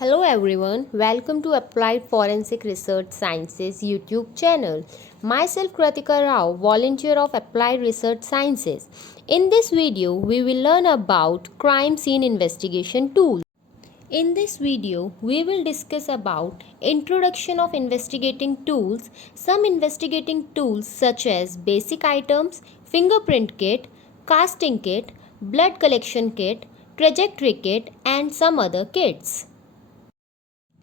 Hello everyone, welcome to Applied Forensic Research Sciences YouTube channel. Myself Kratika Rao, volunteer of Applied Research Sciences. In this video, we will learn about crime scene investigation tools. In this video, we will discuss about introduction of investigating tools, some investigating tools such as basic items, fingerprint kit, casting kit, blood collection kit, trajectory kit and some other kits.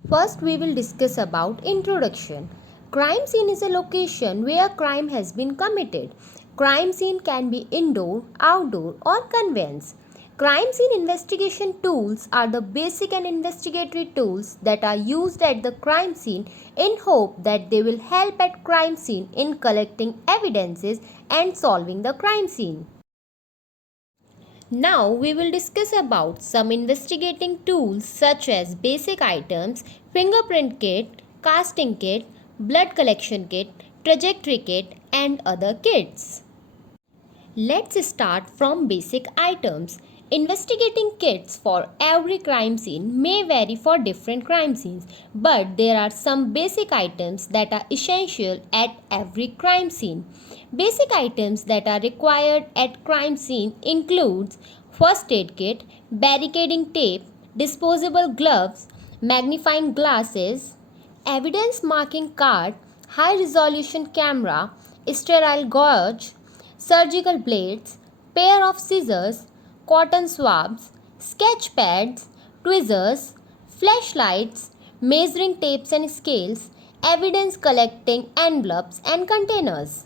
First, we will discuss about introduction. Crime scene is a location where crime has been committed. Crime scene can be indoor, outdoor or conveyance. Crime scene investigation tools are the basic and investigatory tools that are used at the crime scene in hope that they will help at crime scene in collecting evidences and solving the crime scene. Now we will discuss about some investigating tools such as basic items, fingerprint kit, casting kit, blood collection kit, trajectory kit and other kits. Let's start from basic items. Investigating kits for every crime scene may vary for different crime scenes, but there are some basic items that are essential at every crime scene. Basic items that are required at crime scene includes first aid kit, barricading tape, disposable gloves, magnifying glasses, evidence marking card, high resolution camera, sterile gauze, surgical blades, pair of scissors, cotton swabs, sketch pads, tweezers, flashlights, measuring tapes and scales, evidence collecting envelopes and containers.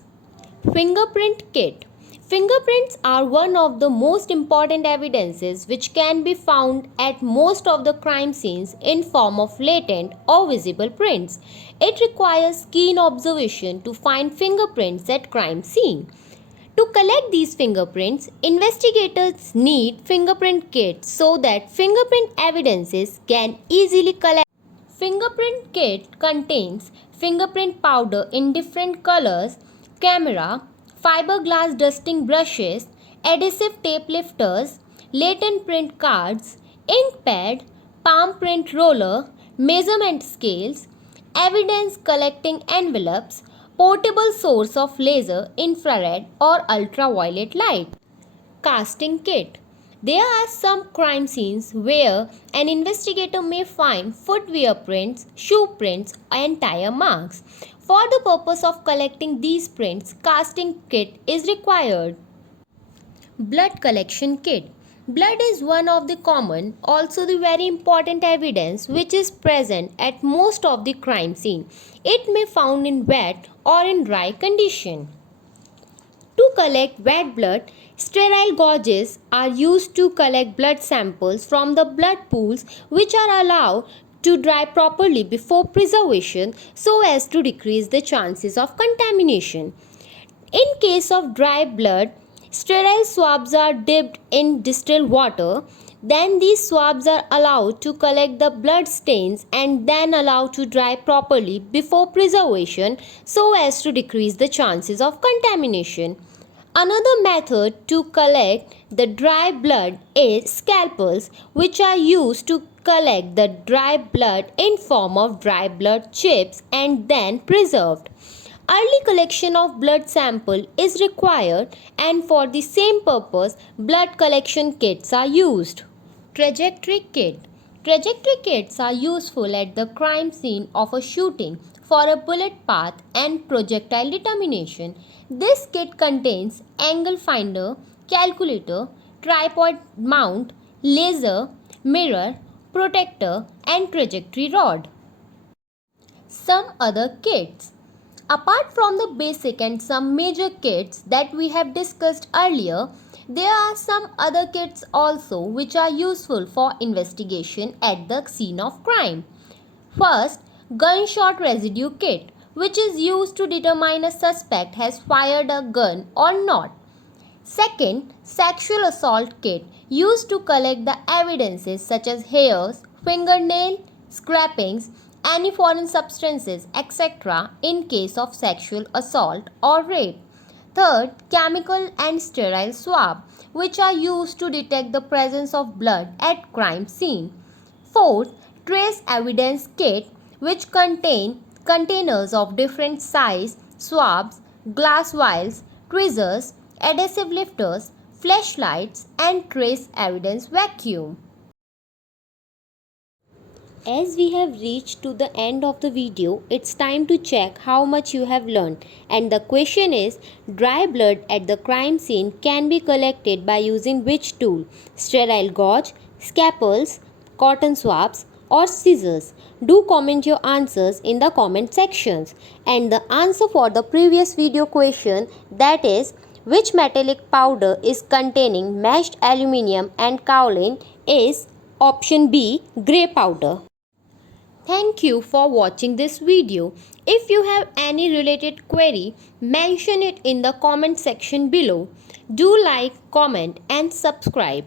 Fingerprint kit. Fingerprints are one of the most important evidences which can be found at most of the crime scenes in form of latent or visible prints. It requires keen observation to find fingerprints at crime scene. To collect these fingerprints, investigators need fingerprint kits so that fingerprint evidences can easily collect. Fingerprint kit contains fingerprint powder in different colors, camera, fiberglass dusting brushes, adhesive tape lifters, latent print cards, ink pad, palm print roller, measurement scales, evidence collecting envelopes, portable source of laser, infrared or ultraviolet light. Casting kit. There are some crime scenes where an investigator may find footwear prints, shoe prints, and tire marks. For the purpose of collecting these prints, casting kit is required. Blood collection kit. Blood is one of the common, also the very important evidence which is present at most of the crime scene. It may found in wet or in dry condition. To collect wet blood, sterile gauges are used to collect blood samples from the blood pools which are allowed to dry properly before preservation so as to decrease the chances of contamination. In case of dry blood, sterile swabs are dipped in distilled water. Then these swabs are allowed to collect the blood stains and then allowed to dry properly before preservation so as to decrease the chances of contamination. Another method to collect the dry blood is scalpels, which are used to collect the dry blood in form of dry blood chips and then preserved. Early collection of blood sample is required and for the same purpose blood collection kits are used. Trajectory kit. Trajectory kits are useful at the crime scene of a shooting for a bullet path and projectile determination. This kit contains angle finder, calculator, tripod mount, laser, mirror, protector and trajectory rod. Some other kits. Apart from the basic and some major kits that we have discussed earlier, there are some other kits also which are useful for investigation at the scene of crime. First, gunshot residue kit, which is used to determine a suspect has fired a gun or not. Second, sexual assault kit, used to collect the evidences such as hairs, fingernail, scrapings, any foreign substances, etc. in case of sexual assault or rape. Third, chemical and sterile swab, which are used to detect the presence of blood at crime scene. Fourth, trace evidence kit, which contain containers of different size, swabs, glass vials, tweezers, adhesive lifters, flashlights, and trace evidence vacuum. As we have reached to the end of the video, it's time to check how much you have learned. And the question is, dry blood at the crime scene can be collected by using which tool? Sterile gauge, scalpels, cotton swabs, or scissors? Do comment your answers in the comment sections. And the answer for the previous video question, that is, which metallic powder is containing mashed aluminium and kaolin, is option B, grey powder. Thank you for watching this video. If you have any related query, mention it in the comment section below. Do like, comment and subscribe.